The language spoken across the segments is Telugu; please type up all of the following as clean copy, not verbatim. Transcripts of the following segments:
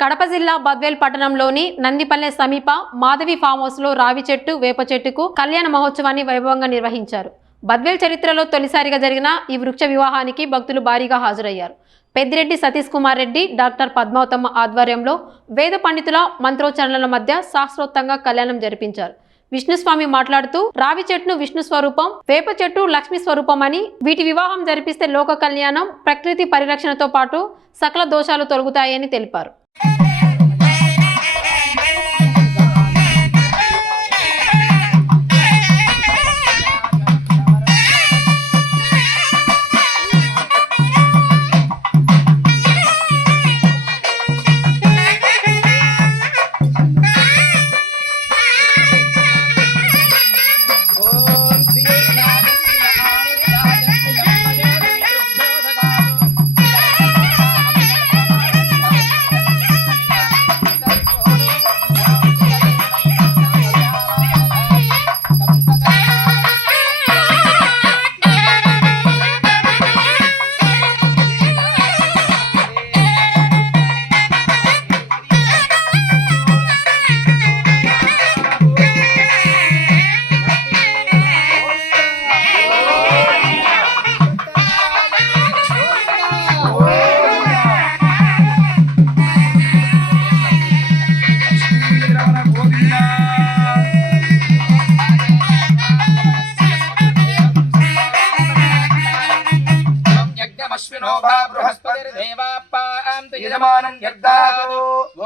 కడప జిల్లా బద్వేల్ పట్టణంలోని నందిపల్లె సమీప మాధవి ఫామ్ హౌస్లో రావి చెట్టు వేప చెట్టుకు కళ్యాణ మహోత్సవాన్ని వైభవంగా నిర్వహించారు. బద్వేల్ చరిత్రలో తొలిసారిగా జరిగిన ఈ వృక్ష వివాహానికి భక్తులు భారీగా హాజరయ్యారు. పెద్దిరెడ్డి సతీష్ కుమార్ రెడ్డి, డాక్టర్ పద్మావతమ్మ ఆధ్వర్యంలో వేద పండితుల మంత్రోచ్చరణల మధ్య శాస్త్రోక్తంగా కళ్యాణం జరిపించారు. విష్ణుస్వామి మాట్లాడుతూ రావి చెట్టును విష్ణు స్వరూపం, వేప చెట్టు లక్ష్మీ స్వరూపం అని, వీటి వివాహం జరిపిస్తే లోక కళ్యాణం, ప్రకృతి పరిరక్షణతో పాటు సకల దోషాలు తొలగుతాయని తెలిపారు.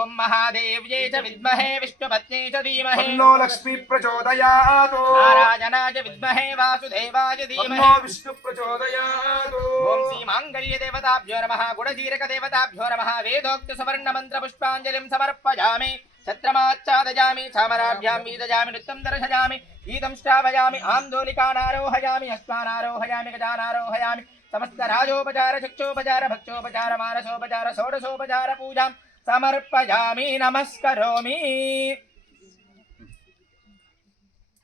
ओम महादेव्यै च विद्महे विष्णुपत्न्यै च धीमहि तन्नो लक्ष्मी प्रचोदयात्। नारायणाय विद्महे वासुदेवाय धीमहि तन्नो विष्णु प्रचोदयात्। ओम श्री मांगल्य देवताभ्यो नमः। गुणजीरक देवताभ्यो नमः। वेदोक्त सुवर्ण मंत्र पुष्पांजलिं समर्पयामि। छत्रमाच्छादयामि, चामराभ्यां वीदयामि, नृत्यं दर्शयामि, गीतं श्रावयामि, आन्दोलिकानारोहयामि, हस्तानारोहयामि, गजानारोहयामि। समस्त राजोपचार, चक्षोपचार, भक्षोपचार, मानसोपचार, षोडशोपचार पूजां समर्पयामि, नमस्करोमि।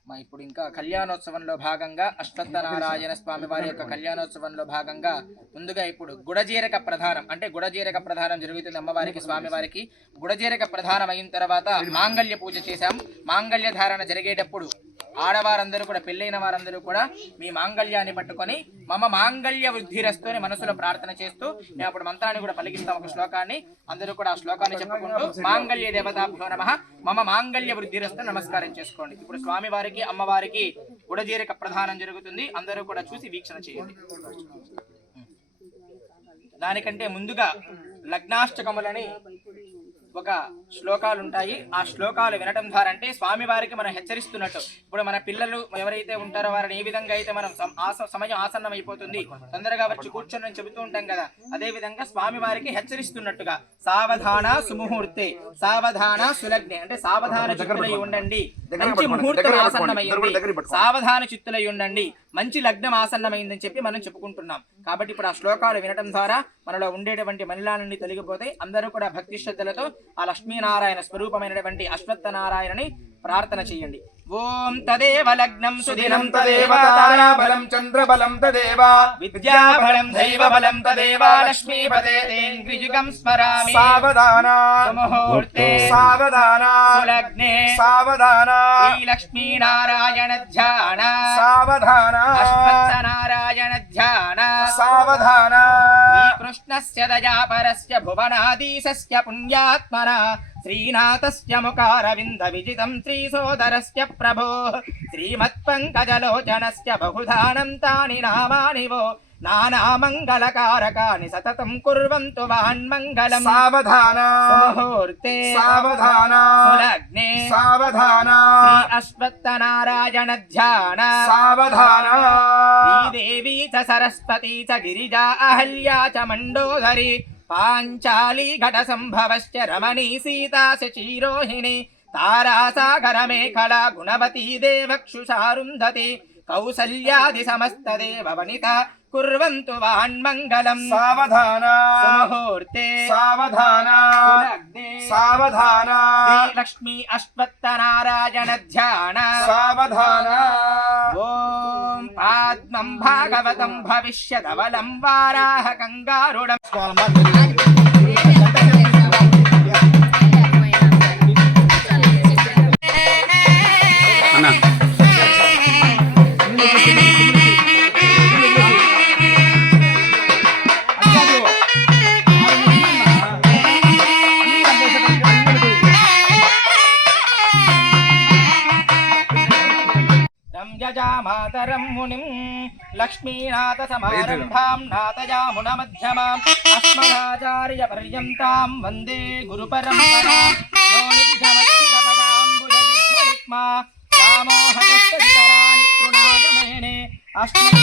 ఇప్పుడు ఇంకా కళ్యాణోత్సవంలో భాగంగా అశ్వత్థనారాయణ స్వామి వారి యొక్క కళ్యాణోత్సవంలో భాగంగా ముందుగా ఇప్పుడు గుడజీరక ప్రధానం, అంటే గుడజీరక ప్రధానం జరుగుతుంది అమ్మవారికి స్వామివారికి. గుడజీరక ప్రధానం అయిన తర్వాత మాంగళ్య పూజ చేశాం. మాంగళ్య ధారణ జరిగేటప్పుడు ఆడవారందరూ కూడా, పెళ్ళైన వారందరూ కూడా మీ మాంగళ్యాన్ని పట్టుకొని మమ మాంగళ్య వృద్ధిరస్తు అని మనసులో ప్రార్థన చేస్తూ మేము అప్పుడు మంత్రాన్ని కూడా పలికిస్తాం, ఒక శ్లోకాన్ని. అందరూ కూడా ఆ శ్లోకాన్ని చెప్పుకుంటూ మాంగళ్య దేవతాభ్యో నమః, మమ మాంగళ్య వృద్ధిరస్తు నమస్కారం చేసుకోండి. ఇప్పుడు స్వామివారికి అమ్మవారికి గుడజీరక ప్రధానం జరుగుతుంది. అందరూ కూడా చూసి వీక్షణ చేయండి. దానికంటే ముందుగా లగ్నాష్టకములని ఒక శ్లోకాలు ఉంటాయి. ఆ శ్లోకాలు వినటం ద్వారా అంటే స్వామివారికి మనం హెచ్చరిస్తున్నట్టు. ఇప్పుడు మన పిల్లలు ఎవరైతే ఉంటారో వారిని ఏ విధంగా అయితే మనం సమయం ఆసన్నం అయిపోతుంది, తొందరగా వచ్చి కూర్చొని చెబుతూ ఉంటాం కదా, అదే విధంగా స్వామివారికి హెచ్చరిస్తున్నట్టుగా సావధాన సుముహూర్తే, సావధాన సులగ్నే, అంటే సావధాన చిత్తులై ఉండండి, మంచి ముహూర్తం ఆసన్నమైంది, సావధాన చిత్తులై ఉండండి, మంచి లగ్నం ఆసన్నమైందని చెప్పి మనం చెప్పుకుంటున్నాం. కాబట్టి ఇప్పుడు ఆ శ్లోకాలు వినటం ద్వారా మనలో ఉండేటువంటి మలినాలన్నీ తొలగిపోతాయి. అందరూ కూడా భక్తి శ్రద్ధలతో ఆ లక్ష్మీనారాయణ స్వరూపమైనటువంటి అశ్వత్థనారాయణని ప్రార్థన చేయండి. ఓం తదేవ లగ్నం సుదినం తదేవ తారాబలం చంద్రబలం తదేవ విద్యాబలం దైవబలం తదేవ లక్ష్మీపతే తేంద్రియుగం స్మరామి. సావధాన ముహూర్తే సావధాన సులగ్నే సావధాన శ్రీ లక్ష్మీనారాయణ ధ్యాన సావధాన అశ్వత్థనారాయణ ధ్యాన సావధాన కృష్ణస్య దయాపరస్య భువనాధీశస్య పుణ్యాత్మన శ్రీనాథస్య ముఖారవింద విజితం శ్రీసోదరస్య ప్రభో శ్రీమత్పంకజలోచనస్య బహుధానం తాని నామాని వో నానామంగళకారకాని సతతం కుర్వంతు వాన్మంగళం. సావధాన ముహూర్తే సావధాన సులగ్నే సావధాన శ్రీ అశ్వత్థనారాయణ ధ్యాన సావధాన శ్రీదేవీ చ సరస్వతీ చ గిరిజా అహల్యా చ మండోదరి పాంచాలి ఘట సంభవశ్చ రమణీ సీతా శచీరోహిణి తారాసాగర మేఖలా గుణవతీ దేవక్షుషారుంధతి కౌసల్యాది సమస్త దేవ వనిత కుర్వంతు వాన్మంగళం. సావధాన ముహూర్తే సావధాన సులగ్నే సావధాన శ్రీ లక్ష్మీ అశ్వత్థనారాయణ ధ్యాన సావధాన. ఓం ఆత్మం భాగవతం భవిష్యదవలం వారాహ కంగారుడం. మాతరం మునిం లక్ష్మీనాథ సమారంభాం నాథయామున మధ్యమాం అస్మదాచార్య పర్యంతాం వందే గురు పరంపరాం యో నిత్యమచ్యుతపదాంబుజయుగ్మరుక్మా వ్యామోహదస్తరాని తృణాయమేనే అస్మై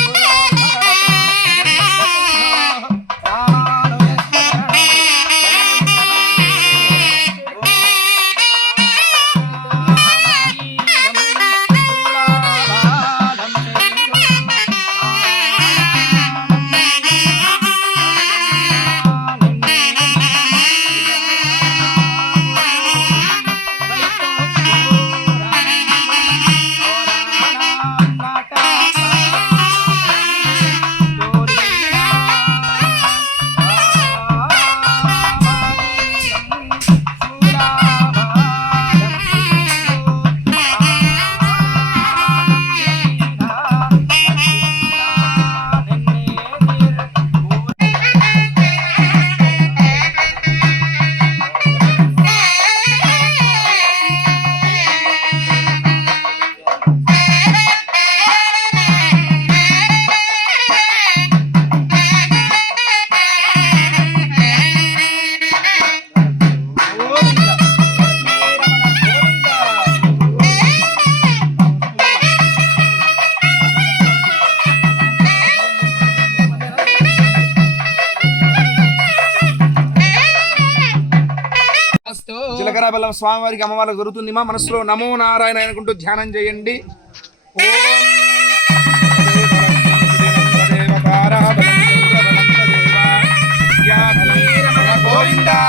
జీలకర్ర బెల్లం స్వామివారికి అమ్మవారికి జరుగుతుంది. మా మనసులో నమో నారాయణ అనుకుంటూ ధ్యానం చేయండి. గోవిందా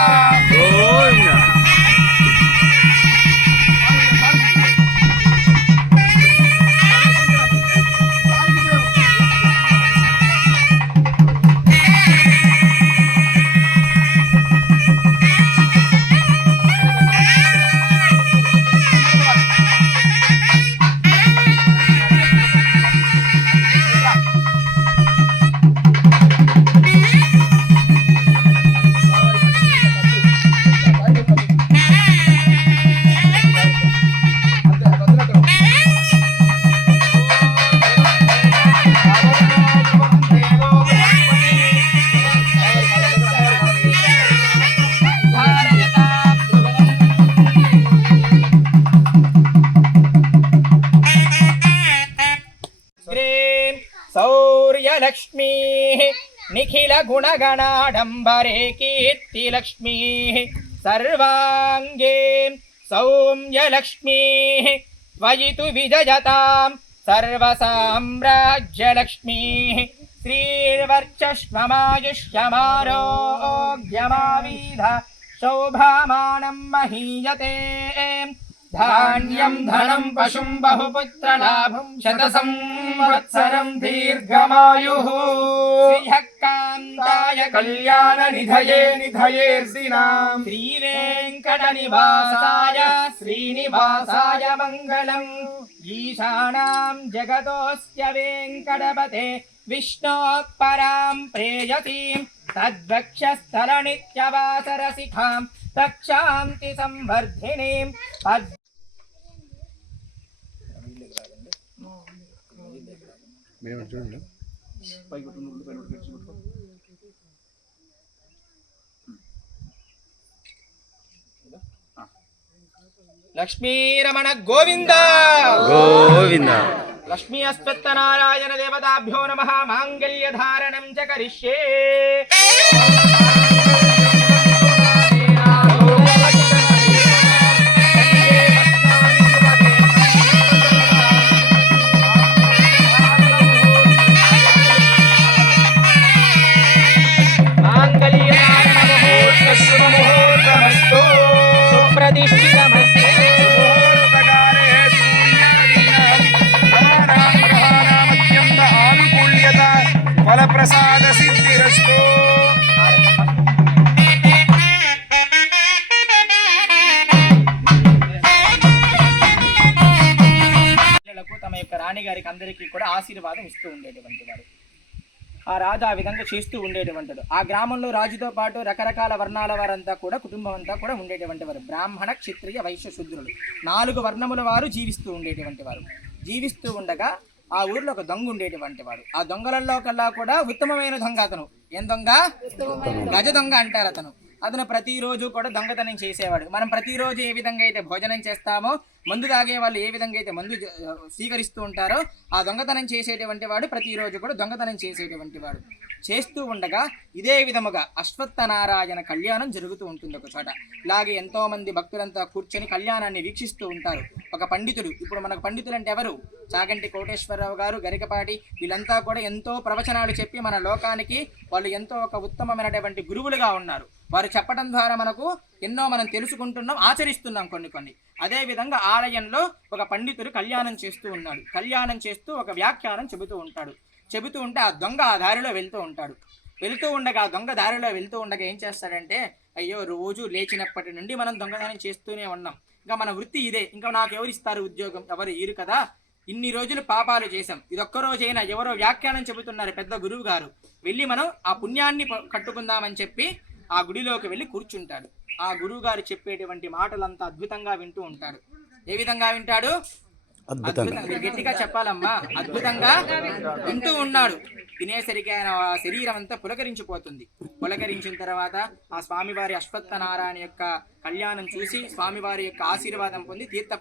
సౌర్యలక్ష్మీ నిఖిల గుణగణాడంబరే కీర్తిలక్ష్మీ సర్వాంగే సౌమ్యలక్ష్మీ త్వయితు విజయతాం సర్వసామ్రాజ్యలక్ష్మీ శ్రీర్వర్చస్వమాయుష్యమారోగ్యమావిధ శోభామానం మహీయతే ధాన్యం ధనం పశుం బహుపుత్రలాభం శతసంవత్సరం దీర్ఘమాయుః శ్రీహక్కాంతాయ కళ్యాణ నిధయే నిధయేర్దినాం శ్రీవేంకటనివాసాయ శ్రీనివాసాయ మంగళం ఈశానాం జగతోస్య వెంకటపతే విష్ణోః పరాం ప్రేయసీం తద్వక్షస్థల నిత్యవాసరసిఖాం తక్షాంతి సంవర్ధినీం లక్ష్మీరమణ గోవింద గోవింద. లక్ష్మీ అశ్వత్థనారాయణ దేవతాభ్యో నమః. మాంగళ్య ధారణం చ కరిష్యే. ఫలప్రసాద సిద్ధిరస్తు. తమ యొక్క రాణి గారికి అందరికీ కూడా ఆశీర్వాదం ఇస్తూ ఉండేటువంటి వారు. ఆ రాజు ఆ విధంగా చేస్తూ ఉండేటువంటిది. ఆ గ్రామంలో రాజుతో పాటు రకరకాల వర్ణాల వారంతా కూడా కుటుంబం అంతా కూడా ఉండేటువంటి వారు. బ్రాహ్మణ, క్షత్రియ, వైశ్య, శూద్రులు 4 వర్ణముల వారు జీవిస్తూ ఉండేటువంటి వారు. జీవిస్తూ ఉండగా ఆ ఊర్లో ఒక దొంగ ఉండేటువంటి వాడు. ఆ దొంగలలో కల్లా కూడా ఉత్తమమైన దొంగ అతను. ఏం దొంగ? గజ దొంగ అంటారు అతను. అతను ప్రతిరోజు కూడా దొంగతనం చేసేవాడు. మనం ప్రతిరోజు ఏ విధంగా అయితే భోజనం చేస్తామో, మందు తాగే వాళ్ళు ఏ విధంగా అయితే మందు స్వీకరిస్తూ ఉంటారో, ఆ దొంగతనం చేసేటువంటి వాడు ప్రతిరోజు కూడా దొంగతనం చేసేటువంటి వాడు. చేస్తూ ఉండగా ఇదే విధముగా అశ్వత్థనారాయణ కళ్యాణం జరుగుతూ ఉంటుంది ఒక చోట. ఇలాగే ఎంతో మంది భక్తులంతా కూర్చొని కళ్యాణాన్ని వీక్షిస్తూ ఉంటారు. ఒక పండితుడు, ఇప్పుడు మనకు పండితులు అంటే ఎవరు? చాగంటి కోటేశ్వరరావు గారు, గరికపాటి, వీళ్ళంతా కూడా ఎంతో ప్రవచనాలు చెప్పి మన లోకానికి వాళ్ళు ఎంతో ఒక ఉత్తమమైనటువంటి గురువులుగా ఉన్నారు. వారు చెప్పడం ద్వారా మనకు ఎన్నో మనం తెలుసుకుంటున్నాం, ఆచరిస్తున్నాం కొన్ని. అదే విధంగా ఆలయంలో ఒక పండితుడు కళ్యాణం చేస్తూ ఉన్నాడు. కళ్యాణం చేస్తూ ఒక వ్యాఖ్యానం చెబుతూ ఉంటే ఆ దొంగ ఆ దారిలో వెళ్తూ ఉంటాడు. వెళుతూ ఉండగా ఆ దొంగ దారిలో వెళ్తూ ఉండగా ఏం చేస్తాడంటే, అయ్యో రోజు లేచినప్పటి నుండి మనం దొంగతనం చేస్తూనే ఉన్నాం, ఇంకా మన వృత్తి ఇదే, ఇంకా నాకు ఎవరు ఇస్తారు ఉద్యోగం? ఎవరు ఇరు కదా, ఇన్ని రోజులు పాపాలు చేశాం, ఇదొక్క రోజైనా ఎవరో వ్యాఖ్యానం చెబుతున్నారు పెద్ద గురువు గారు, వెళ్ళి మనం ఆ పుణ్యాన్ని కట్టుకుందామని చెప్పి ఆ గుడిలోకి వెళ్ళి కూర్చుంటాడు. ఆ గురువు గారు చెప్పేటువంటి మాటలంతా అద్భుతంగా వింటూ ఉంటాడు. ఏ విధంగా వింటాడు? అద్భుతంగా, గట్టిగా చెప్పాలమ్మా. అద్భుతంగా వింటూ ఉన్నాడు. తినేసరికి ఆయన శరీరం అంతా పులకరించిపోతుంది. పులకరించిన తర్వాత ఆ స్వామివారి అశ్వత్థనారాయణ యొక్క కళ్యాణం చూసి స్వామివారి యొక్క ఆశీర్వాదం పొంది తీర్థ